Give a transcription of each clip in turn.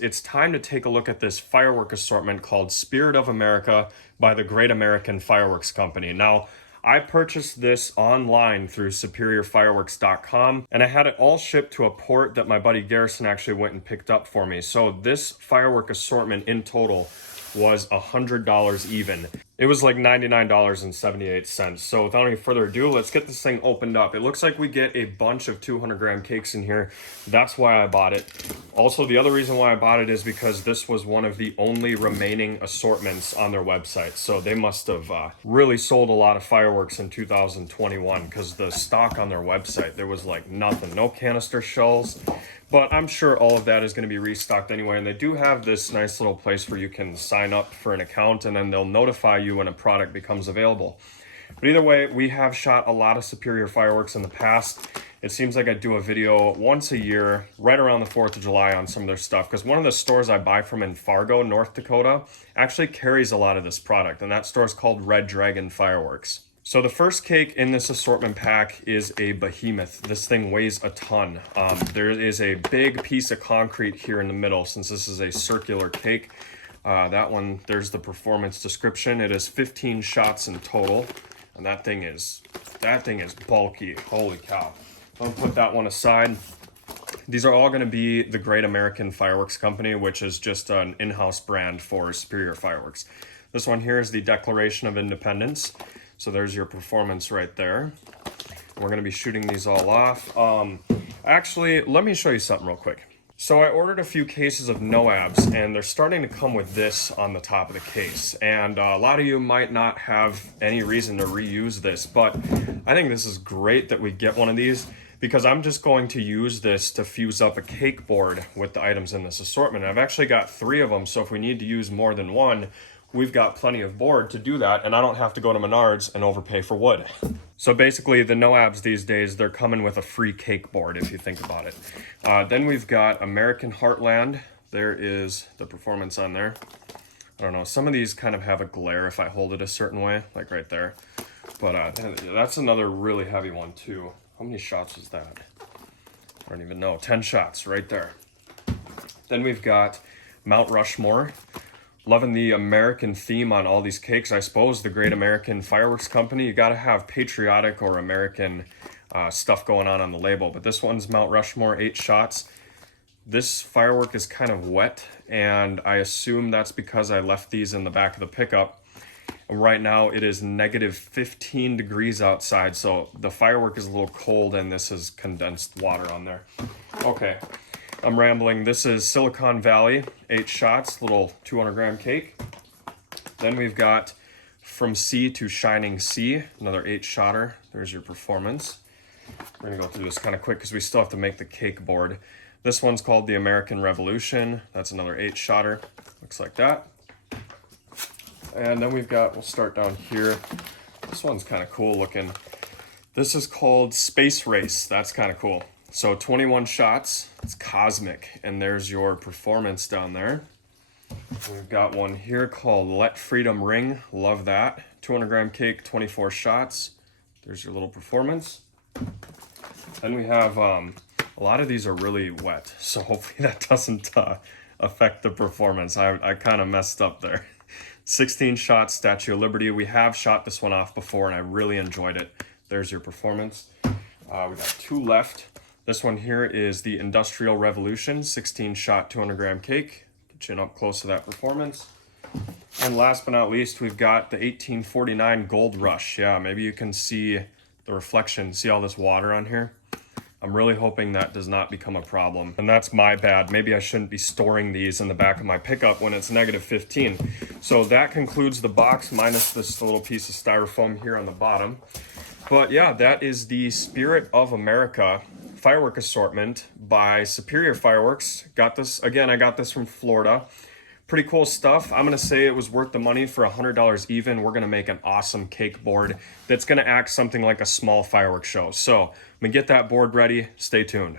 It's time to take a look at this firework assortment called Spirit of America by the Great American Fireworks Company. Now, I purchased this online through superiorfireworks.com, and I had it all shipped to a port that my buddy Garrison actually went and picked up for me. So this firework assortment in total was $100 even. It was like $99.78. So without any further ado, let's get this thing opened up. It looks like we get a bunch of 200-gram cakes in here. That's why I bought it. Also, the other reason why I bought it is because this was one of the only remaining assortments on their website. So they must have really sold a lot of fireworks in 2021, because the stock on their website, there was like nothing, no canister shells. But I'm sure all of that is going to be restocked anyway. And they do have this nice little place where you can sign up for an account, and then they'll notify you when a product becomes available. But either way, we have shot a lot of Superior fireworks in the past. It seems like I do a video once a year, right around the 4th of July, on some of their stuff, because one of the stores I buy from in Fargo, North Dakota, actually carries a lot of this product, and that store is called Red Dragon Fireworks. So the first cake in this assortment pack is a behemoth. This thing weighs a ton. There is a big piece of concrete here in the middle, since this is a circular cake. That one, there's the performance description. It is 15 shots in total, and that thing is bulky. Holy cow. I'll put that one aside. These are all going to be the Great American Fireworks Company, which is just an in-house brand for Superior Fireworks. This one here is the Declaration of Independence. So there's your performance right there. We're going to be shooting these all off. Actually, let me show you something real quick. So I ordered a few cases of NOABs, and they're starting to come with this on the top of the case. And a lot of you might not have any reason to reuse this, but I think this is great that we get one of these, because I'm just going to use this to fuse up a cake board with the items in this assortment. And I've actually got 3 of them, so if we need to use more than one, we've got plenty of board to do that, and I don't have to go to Menards and overpay for wood. So basically, the NOABs these days, they're coming with a free cake board, if you think about it. Then we've got American Heartland. There is the performance on there. I don't know, some of these kind of have a glare if I hold it a certain way, like right there. But that's another really heavy one too. How many shots is that? I don't even know. 10 shots right there. Then we've got Mount Rushmore. Loving the American theme on all these cakes. I suppose the Great American Fireworks Company, you got to have patriotic or American stuff going on the label. But this one's Mount Rushmore, 8 shots. This firework is kind of wet, and I assume that's because I left these in the back of the pickup. And right now it is negative 15 degrees outside, so the firework is a little cold, and this is condensed water on there. Okay. I'm rambling. This is Silicon Valley, 8 shots, little 200-gram cake. Then we've got From Sea to Shining Sea, another 8-shotter. There's your performance. We're going to go through this kind of quick because we still have to make the cake board. This one's called the American Revolution. That's another 8-shotter. Looks like that. And then we've got, we'll start down here. This one's kind of cool looking. This is called Space Race. That's kind of cool. So 21 shots, it's cosmic, and there's your performance down there. We've got one here called Let Freedom Ring, love that. 200-gram cake, 24 shots. There's your little performance. Then we have, a lot of these are really wet, so hopefully that doesn't affect the performance. I kind of messed up there. 16 shots, Statue of Liberty. We have shot this one off before, and I really enjoyed it. There's your performance. We got 2 left. This one here is the Industrial Revolution, 16-shot, 200-gram cake. Get you up close to that performance. And last but not least, we've got the 1849 Gold Rush. Yeah, maybe you can see the reflection. See all this water on here? I'm really hoping that does not become a problem. And that's my bad. Maybe I shouldn't be storing these in the back of my pickup when it's negative 15. So that concludes the box, minus this little piece of styrofoam here on the bottom. But yeah, that is the Spirit of America firework assortment by Superior Fireworks. Got this, again, I got this from Florida. Pretty cool stuff. I'm gonna say it was worth the money for $100 even. We're gonna make an awesome cake board that's gonna act something like a small fireworks show. So I'm gonna get that board ready. Stay tuned.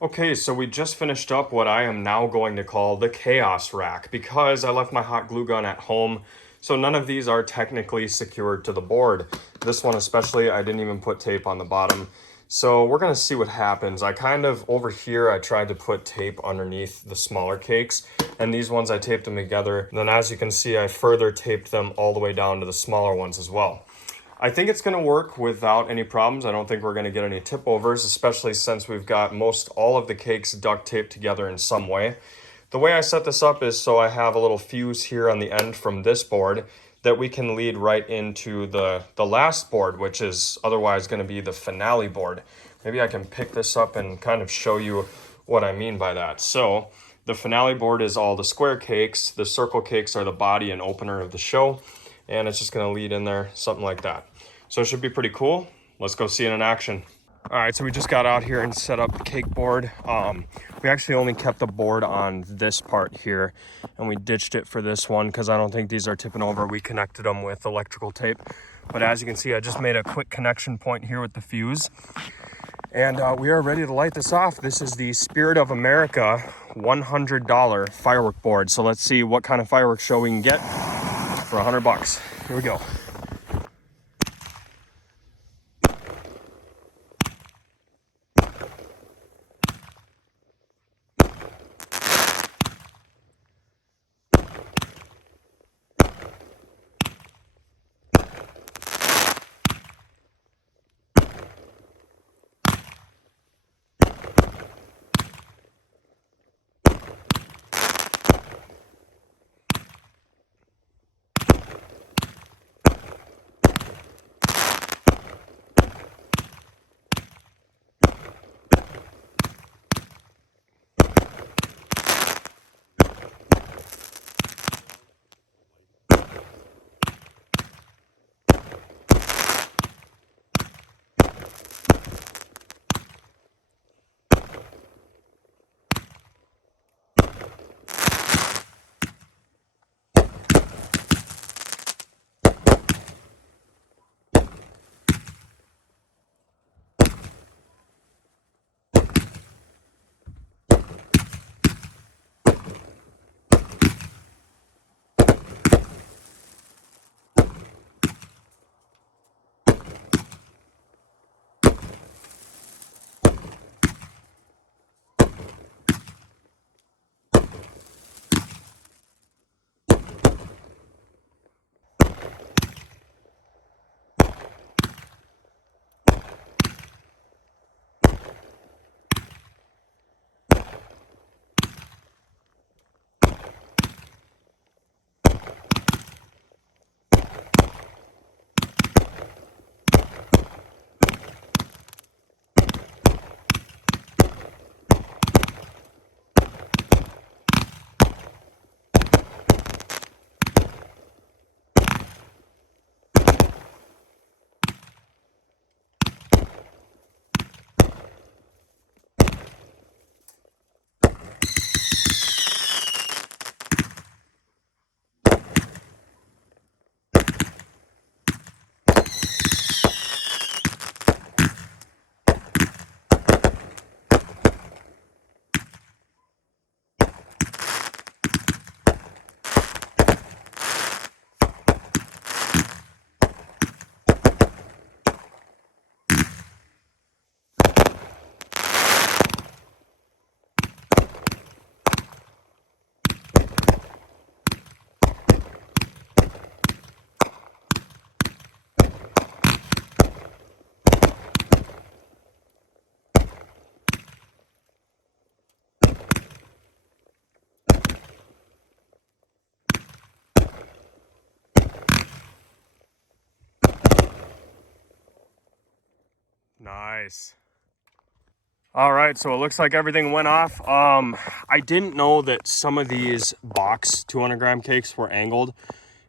Okay, so we just finished up what I am now going to call the chaos rack because I left my hot glue gun at home. So none of these are technically secured to the board. This one especially, I didn't even put tape on the bottom. So we're gonna see what happens. I kind of, over here, I tried to put tape underneath the smaller cakes, and these ones I taped them together. And then as you can see, I further taped them all the way down to the smaller ones as well. I think it's gonna work without any problems. I don't think we're gonna get any tip overs, especially since we've got most all of the cakes duct taped together in some way. The way I set this up is so I have a little fuse here on the end from this board that we can lead right into the last board, which is otherwise gonna be the finale board. Maybe I can pick this up and kind of show you what I mean by that. So the finale board is all the square cakes. The circle cakes are the body and opener of the show. And it's just gonna lead in there, something like that. So it should be pretty cool. Let's go see it in action. All right, so we just got out here and set up the cake board. We actually only kept the board on this part here, and we ditched it for this one because I don't think these are tipping over. We connected them with electrical tape. But as you can see, I just made a quick connection point here with the fuse. And we are ready to light this off. This is the Spirit of America $100 firework board. So let's see what kind of fireworks show we can get for $100. Here we go. Nice. All right, so it looks like everything went off. I didn't know that some of these box 200-gram cakes were angled.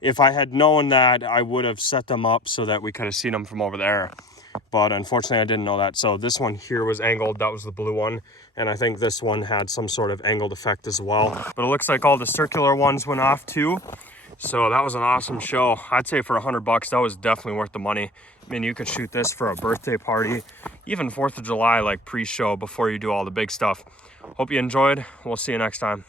If I had known that, I would have set them up so that we could have seen them from over there. But unfortunately, I didn't know that. So this one here was angled. That was the blue one. And I think this one had some sort of angled effect as well. But it looks like all the circular ones went off too. So that was an awesome show. I'd say for $100, that was definitely worth the money. I mean, you could shoot this for a birthday party, even 4th of July, like pre-show before you do all the big stuff. Hope you enjoyed. We'll see you next time.